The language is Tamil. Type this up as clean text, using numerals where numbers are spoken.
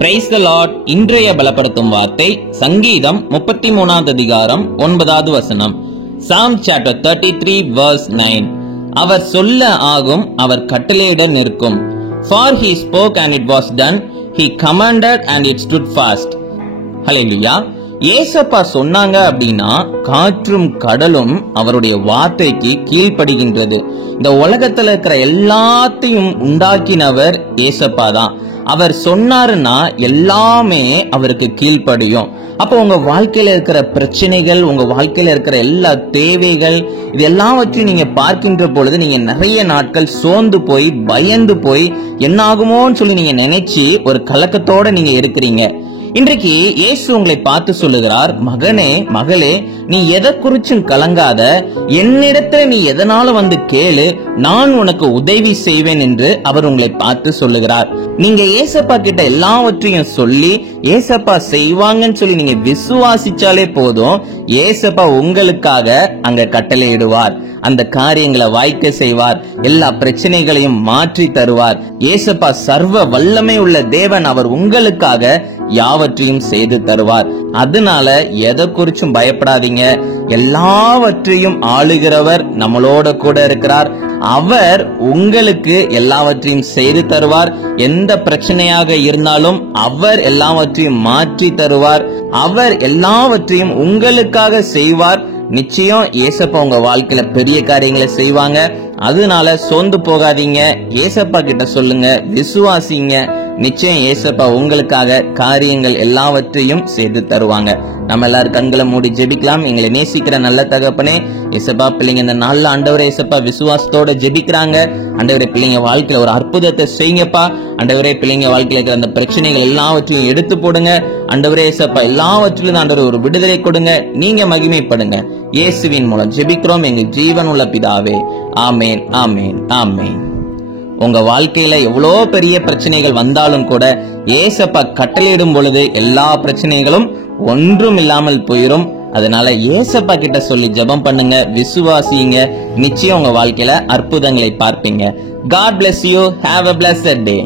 Praise the Lord. இன்றைய பலப்படுத்தும் வார்த்தை சங்கீதம் 33 அதிகாரம் 9வது வசனம். Psalm chapter 33 verse 9. அவர் சொல்ல ஆகும், அவர் கட்டளையிட நிற்கும். For he spoke and it was done, he commanded and it stood fast. ஹல்லேலூயா. ஏசப்பா சொன்னாங்க அப்படின்னா காற்றும் கடலும் அவருடைய வார்த்தைக்கு கீழ்ப்படுகின்றது. இந்த உலகத்துல இருக்கிற எல்லாத்தையும் உண்டாக்கினவர் ஏசப்பா தான். அவர் சொன்னாருன்னா எல்லாமே அவருக்கு கீழ்ப்படியும். அப்போ உங்க வாழ்க்கையில இருக்கிற பிரச்சனைகள், உங்க வாழ்க்கையில இருக்கிற எல்லா தேவைகள், இது எல்லாவற்றையும் நீங்க பார்க்கின்ற பொழுது நீங்க நிறைய நாட்கள் சோர்ந்து போய் பயந்து போய் என்ன ஆகுமோன்னு சொல்லி நீங்க நினைச்சு ஒரு கலக்கத்தோட நீங்க இருக்கிறீங்க. இன்றைக்கு இயேசு உங்களை பார்த்து சொல்லுகிறார், மகனே மகளே, நீ எதை குறிச்சும் கலங்காத, என்னிடத்துல நீ எதனால வந்து கேளு, நான் உனக்கு உதவி செய்வேன் என்று அவர் உங்களை பார்த்து சொல்லுகிறார். நீங்க ஏசப்பா கிட்ட எல்லாவற்றையும் சொல்லி ஏசப்பா செய்வாங்கன்னு சொல்லி நீங்க விசுவாசிச்சாலே போதும், ஏசப்பா உங்களுக்காக அங்க கட்டளையிடுவார். அந்த காரியங்களை வாய்க்க செய்வார். எல்லா பிரச்சனைகளையும் மாற்றி தருவார். ஏசப்பா சர்வ வல்லமை உள்ள தேவன். அவர் உங்களுக்காக யாவற்றையும் செய்து தருவார். அதனால எதை குறிச்சும் பயப்படாதீங்க. எல்லாவற்றையும் ஆளுகிறவர் நம்மளோட கூட இருக்கிறார். அவர் உங்களுக்கு எல்லாவற்றையும் செய்து தருவார். எந்த பிரச்சனையாக இருந்தாலும் அவர் எல்லாவற்றையும் மாற்றி தருவார். அவர் எல்லாவற்றையும் உங்களுக்காக செய்வார். நிச்சயம் ஏசப்பா உங்க வாழ்க்கையில பெரிய காரியங்களை செய்வாங்க. அதனால சோர்ந்து போகாதீங்க. ஏசப்பா கிட்ட சொல்லுங்க, விசுவாசிங்க. நிச்சயம் ஏசப்பா உங்களுக்காக காரியங்கள் எல்லாவற்றையும் செய்து தருவாங்க. நம்ம எல்லாரும் கண்களை மூடி ஜெபிக்கலாம். எங்களை நேசிக்கிற நல்ல தகப்பனே, ஏசப்பா பிள்ளைங்க இந்த நாள்ல ஆண்டவரே ஏசப்பா விசுவாசத்தோட ஜெபிக்கிறாங்க. ஆண்டவரே பிள்ளைங்க வாழ்க்கையில ஒரு அற்புதத்தை செய்யுங்கப்பா. ஆண்டவரே பிள்ளைங்க வாழ்க்கையில இருக்கிற அந்த பிரச்சனைகள் எல்லாவற்றையும் எடுத்து போடுங்க. ஆண்டவரே ஏசப்பா எல்லாவற்றிலும் ஆண்டவரே ஒரு விடுதலை கொடுங்க. நீங்க மகிமைப்படுங்க. இயேசுவின் மூலம் ஜெபிக்கிறோம் எங்கள் ஜீவன் உள்ள பிதாவே. ஆமேன், ஆமேன், ஆமேன். உங்க வாழ்க்கையில எவ்வளோ பெரிய பிரச்சனைகள் வந்தாலும் கூட ஏசப்பா கட்டளையிடும் பொழுது எல்லா பிரச்சனைகளும் ஒன்றும் இல்லாமல் போயிரும். அதனால ஏசப்பா கிட்ட சொல்லி ஜெபம் பண்ணுங்க, விசுவாசிங்க. நிச்சயம் உங்க வாழ்க்கையில அற்புதங்களை பார்ப்பீங்க. God bless you. Have a blessed day.